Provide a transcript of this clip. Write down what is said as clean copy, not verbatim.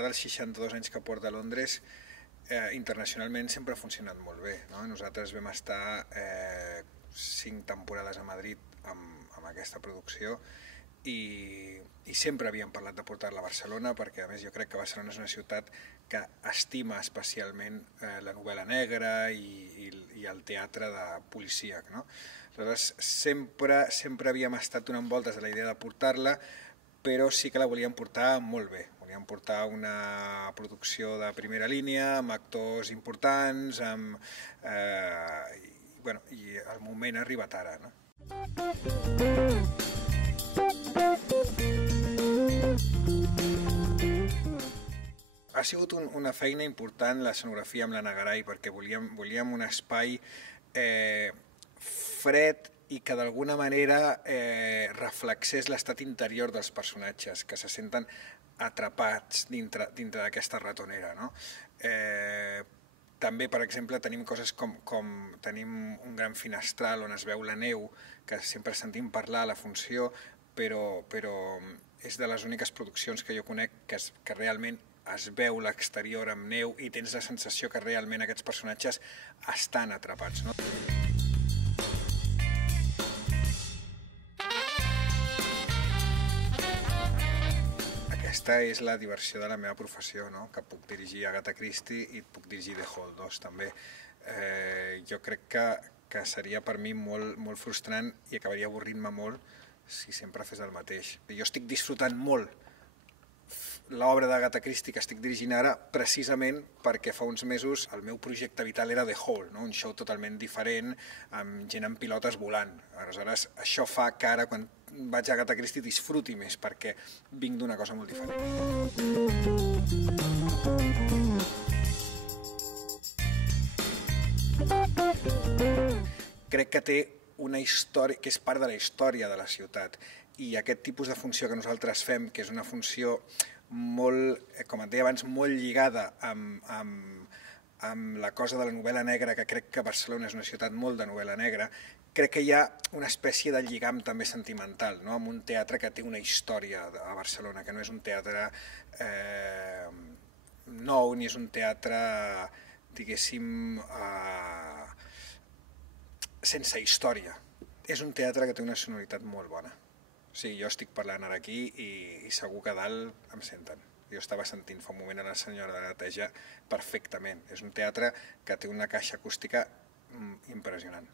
part dels 62 anys que porta a Londres, internacionalment sempre ha funcionat molt bé. Nosaltres vam estar 5 temporades a Madrid amb aquesta producció i sempre havíem parlat de portar-la a Barcelona, perquè a més jo crec que Barcelona és una ciutat que estima especialment la novel·la negra i el teatre de policíac. Aleshores, sempre havíem estat donant voltes a la idea de portar-la, però sí que la volíem portar molt bé. Volíem portar una producció de primera línia, amb actors importants, i el moment ha arribat ara. Ha sigut una feina important l'escenografia amb l'Anna Garay, perquè volíem un espai fred i que d'alguna manera reflexés l'estat interior dels personatges, que se senten atrapats dintre d'aquesta ratonera. També, per exemple, tenim coses com tenim un gran finestral on es veu la neu, que sempre sentim parlar a la funció, però és de les úniques produccions que jo conec que realment es veu l'exterior amb neu i tens la sensació que realment aquests personatges estan atrapats. Aquesta és la diversió de la meva professió, que puc dirigir Agatha Christie i puc dirigir The Hall 2 també. Jo crec que seria per mi molt frustrant i acabaria avorrint-me molt si sempre fes el mateix. Jo estic disfrutant molt l'obra d'Agatha Christie que estic dirigint ara precisament perquè fa uns mesos el meu projecte vital era The Hall, un show totalment diferent, amb gent amb pilotes volant. Aleshores, això fa que ara, quan vaig a Agatha Christie, disfruti més perquè vinc d'una cosa molt diferent. Crec que té una història, que és part de la història de la ciutat, i aquest tipus de funció que nosaltres fem, que és una funció molt, com et deia abans, molt lligada amb la cosa de la novel·la negra, que crec que Barcelona és una ciutat molt de novel·la negra, crec que hi ha una espècie de lligam també sentimental, amb un teatre que té una història a Barcelona, que no és un teatre nou, ni és un teatre, diguéssim, sense història. És un teatre que té una sonoritat molt bona. Sí, jo estic parlant ara aquí i segur que a dalt em senten. Jo estava sentint fa un moment a la senyora de neteja perfectament. És un teatre que té una caixa acústica impressionant.